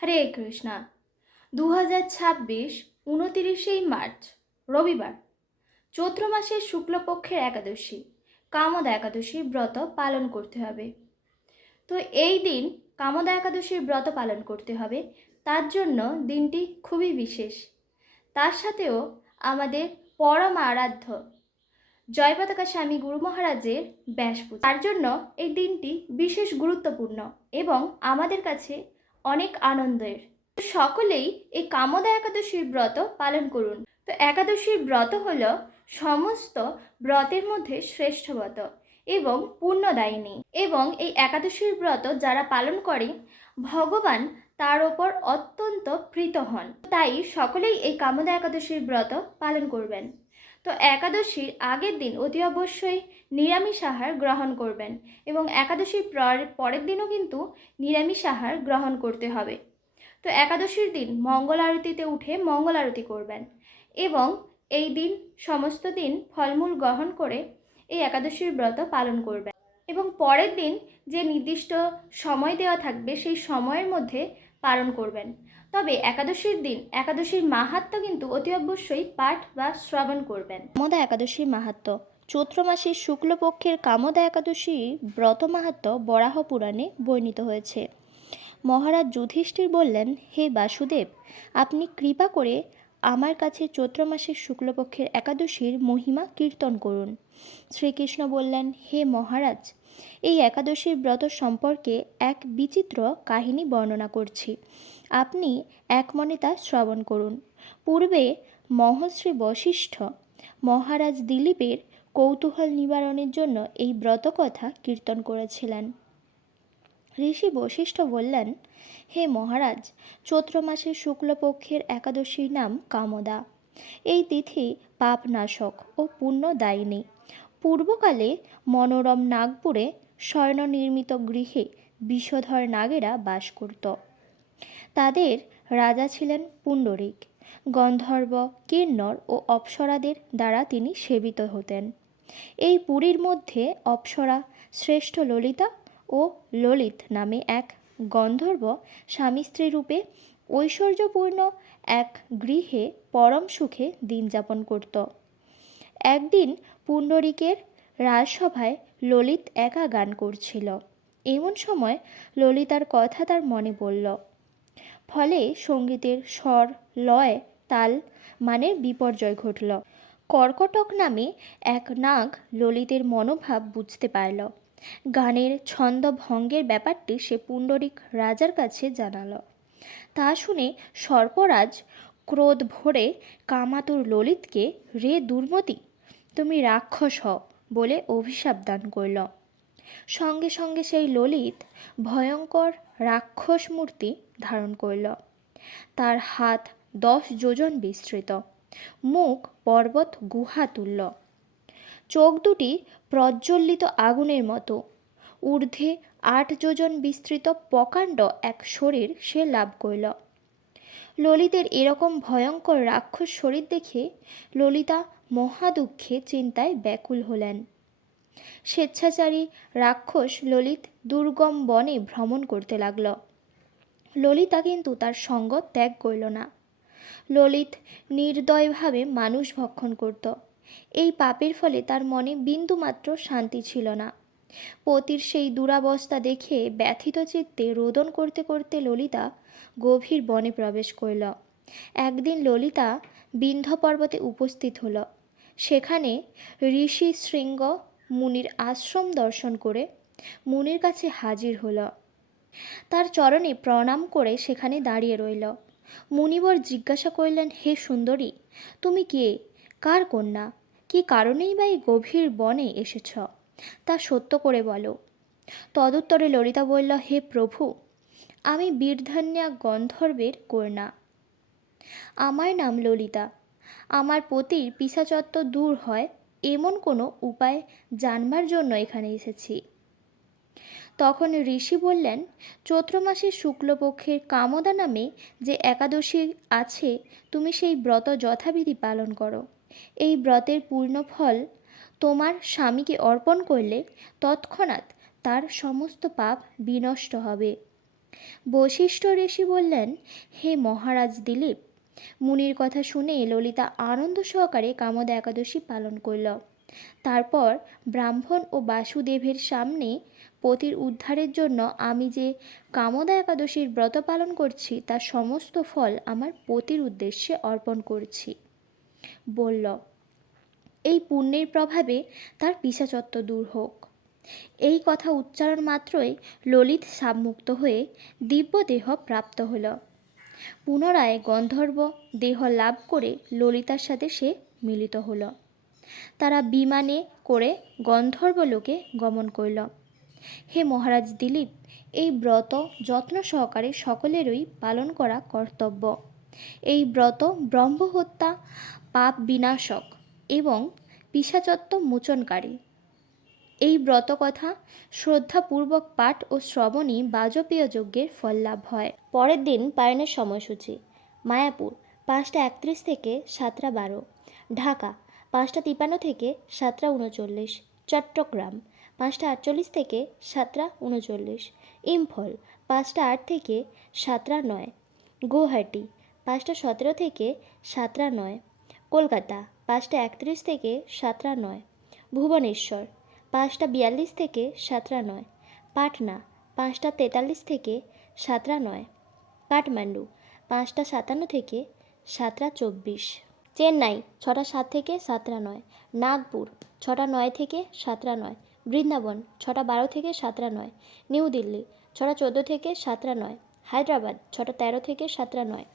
হরে Krishna. 2026 29 March রবিবার, চৈত্র মাসের শুক্লপক্ষের একাদশী কামদা একাদশীর ব্রত পালন করতে হবে। তো এই দিন কামদা একাদশীর ব্রত পালন করতে হবে, তার জন্য দিনটি খুবই বিশেষ। তার সাথেও আমাদের পরম আরাধ্য জয়পতাকা স্বামী গুরু মহারাজের ব্যাস পূজা, তার জন্য এই দিনটি বিশেষ গুরুত্বপূর্ণ এবং আমাদের কাছে অনেক আনন্দের। সকলেই এই কামদা একাদশীর ব্রত পালন করুন। তো একাদশীর ব্রত হলো সমস্ত ব্রতের মধ্যে শ্রেষ্ঠ ব্রত এবং পুণ্যদায়িনী, এবং এই একাদশীর ব্রত যারা পালন করে ভগবান তার ওপর অত্যন্ত প্রীত হন। তাই সকলেই এই কামদা একাদশীর ব্রত পালন করবেন। তো একাদশীর আগের দিন অতি অবশ্যই নিরামিষ আহার গ্রহণ করবেন এবং একাদশীর পরের দিনও কিন্তু নিরামিষ আহার গ্রহণ করতে হবে। তো একাদশীর দিন মঙ্গল আরতিতে উঠে মঙ্গল আরতি করবেন এবং এই দিন সমস্ত দিন ফলমূল গ্রহণ করে এই একাদশীর ব্রত পালন করবেন এবং পরের দিন যে নির্দিষ্ট সময় দেওয়া থাকবে সেই সময়ের মধ্যে পালন করবেন। তবে একাদশীর দিন একাদশীর মাহাত্ম্য কিন্তু অতি অবশ্যই পাঠ বা শ্রবণ করবেন। কামদা একাদশীর মাহাত্ম্য। চৈত্র মাসের শুক্লপক্ষের কামদা একাদশী ব্রত মাহাত্ম্য বরাহ পুরাণে বর্ণিত হয়েছে। মহারাজ যুধিষ্ঠির বললেন, হে বাসুদেব, আপনি কৃপা করে আমার কাছে চৈত্র মাসের শুক্লপক্ষের একাদশীর মহিমা কীর্তন করুন। শ্রীকৃষ্ণ বললেন, হে মহারাজ, এই একাদশীর ব্রত সম্পর্কে এক বিচিত্র কাহিনী বর্ণনা করছি, আপনি এক মনে তা শ্রবণ করুন। পূর্বে মহর্ষি বশিষ্ঠ মহারাজ দিলীপের কৌতূহল নিবারণের জন্য এই ব্রতকথা কীর্তন করেছিলেন। ঋষি বশিষ্ঠ বললেন, হে মহারাজ, চৈত্র মাসের শুক্লপক্ষের একাদশীর নাম কামদা। এই তিথি পাপনাশক ও পুণ্যদায়িনী। পূর্বকালে মনোরম নাগপুরে স্বর্ণনির্মিত গৃহে বিষধর নাগেরা বাস করত। তাদের রাজা ছিলেন পুণ্ডরিক। গন্ধর্ব, কিন্নর ও অপ্সরাদের দ্বারা তিনি সেবিত হতেন। এই পুরীর মধ্যে অপ্সরা শ্রেষ্ঠ ললিতা ও ললিত নামে এক গন্ধর্ব স্বামী স্ত্রী রূপে ঐশ্বর্যপূর্ণ এক গৃহে পরম সুখে দিন যাপন করত। একদিন পুণ্ডরিকের রাজসভায় ললিত একা গান করছিল। এমন সময় ললিতার কথা তার মনে পড়ল। ফলে সঙ্গীতের স্বর, লয়, তাল মানের বিপর্যয় ঘটল। কর্কটক নামে এক নাগ ললিতের মনোভাব বুঝতে পারল। গানের ছন্দভঙ্গের ব্যাপারটি সে পুণ্ডরিক রাজার কাছে জানাল। তা শুনে সর্পরাজ ক্রোধ ভরে কামাতুর ললিতকে, রে দুর্মতি, তুমি রাক্ষস হও বলে অভিশাপ দান করল। সঙ্গে সঙ্গে সেই ললিত ভয়ঙ্কর রাক্ষস মূর্তি ধারণ করল। তার হাত 10 যোজন বিস্তৃত, মুখ পর্বত গুহা তুল্য, চোখ দুটি প্রজ্বলিত আগুনের মতো, ঊর্ধ্বে 8 যোজন বিস্তৃত প্রকাণ্ড এক শরীর সে লাভ করল। ললিতের এরকম ভয়ঙ্কর রাক্ষস শরীর দেখে ললিতা মহাদুঃখে চিন্তায় ব্যাকুল হলেন। স্বেচ্ছাচারী রাক্ষস ললিত দুর্গম বনে ভ্রমণ করতে লাগল। ললিতা কিন্তু তার সঙ্গ ত্যাগ করল না। ললিত নির্দয়ভাবে মানুষ ভক্ষণ করত। এই পাপের ফলে তার মনে বিন্দুমাত্র শান্তি ছিল না। পতির সেই দুরাবস্থা দেখে ব্যথিত চিত্তে রোদন করতে করতে ললিতা গভীর বনে প্রবেশ করল। একদিন ললিতা বিন্ধ্য পর্বতে উপস্থিত হল। সেখানে ঋষি শৃঙ্গ মুনির আশ্রম দর্শন করে মুনির কাছে হাজির হল। তার চরণে প্রণাম করে সেখানে দাঁড়িয়ে রইল। মুনিবর জিজ্ঞাসা করলেন, হে সুন্দরী, তুমি কে, কার কন্যা, কি কারণেই বা এই গভীর বনে এসেছ, তা সত্য করে বলো। তদুত্তরে ললিতা বলল, হে প্রভু, আমি বীরধন্যা গন্ধর্বের কন্যা। আমার নাম ললিতা। আমার পতির পিশাচত্ব দূর হয় এমন কোনো উপায় জানবার জন্য এখানে এসেছি। তখন ঋষি বললেন, চৈত্র মাসের শুক্লপক্ষের কামদা নামে যে একাদশী আছে, তুমি সেই ব্রত যথাবিধি পালন করো। এই ব্রতের পূর্ণ ফল তোমার স্বামীকে অর্পণ করলে তৎক্ষণাৎ তার সমস্ত পাপ বিনষ্ট হবে। বশিষ্ঠ ঋষি বললেন, হে মহারাজ দিলীপ, মুনির কথা শুনে ললিতা আনন্দ সহকারে কামদ একাদশী পালন করল। তারপর ব্রাহ্মণ ও বাসুদেবের সামনে পতির উদ্ধারের জন্য আমি যে কামদা একাদশীর ব্রত পালন করছি তার সমস্ত ফল আমার পতির উদ্দেশ্যে অর্পণ করছি বলল। এই পুণ্যের প্রভাবে তার পিশাচত্ব দূর হোক। এই কথা উচ্চারণ মাত্রই ললিত সাবমুক্ত হয়ে দিব্য দেহ প্রাপ্ত হল। পুনরায় গন্ধর্ব দেহ লাভ করে ললিতার সাথে সে মিলিত হল। তারা বিমানে করে গন্ধর্বলোকে গমন করল। হে মহারাজ দিলীপ, এই ব্রত যত্ন সহকারে সকলেরই পালন করা কর্তব্য। এই ব্রত ব্রহ্মহত্যা, পাপ বিনাশক এবং পিশাচত্ব মোচনকারী। এই ব্রত কথা শ্রদ্ধাপূর্বক পাঠ ও শ্রবণই বাজপেয় যজ্ঞের ফল লাভ হয়। পরের দিন পায়নের সময়সূচি: মায়াপুর 5টা 31 থেকে 7টা 12, ঢাকা 5টা 53 থেকে 7টা 39, চট্টগ্রাম 5টা 48 থেকে 7টা 39, ইম্ফল 5টা 8 থেকে 7টা 9, গুয়াহাটি 5টা 17 থেকে 7টা 9, কলকাতা 5টা 31 থেকে 7টা 9, ভুবনেশ্বর 5টা 42 থেকে 7টা 9, পাটনা 5টা 43 থেকে 7টা 9, কাঠমান্ডু 5টা 57 থেকে 7টা 24, চেন্নাই 6টা 7 থেকে 7টা 9, নাগপুর 6টা 9 থেকে 7টা 9, বৃন্দাবন 6টা 12 থেকে 7টা 9, নিউ দিল্লি 6টা 14 থেকে 7টা 9, হায়দ্রাবাদ 6টা 13 থেকে 7টা 9।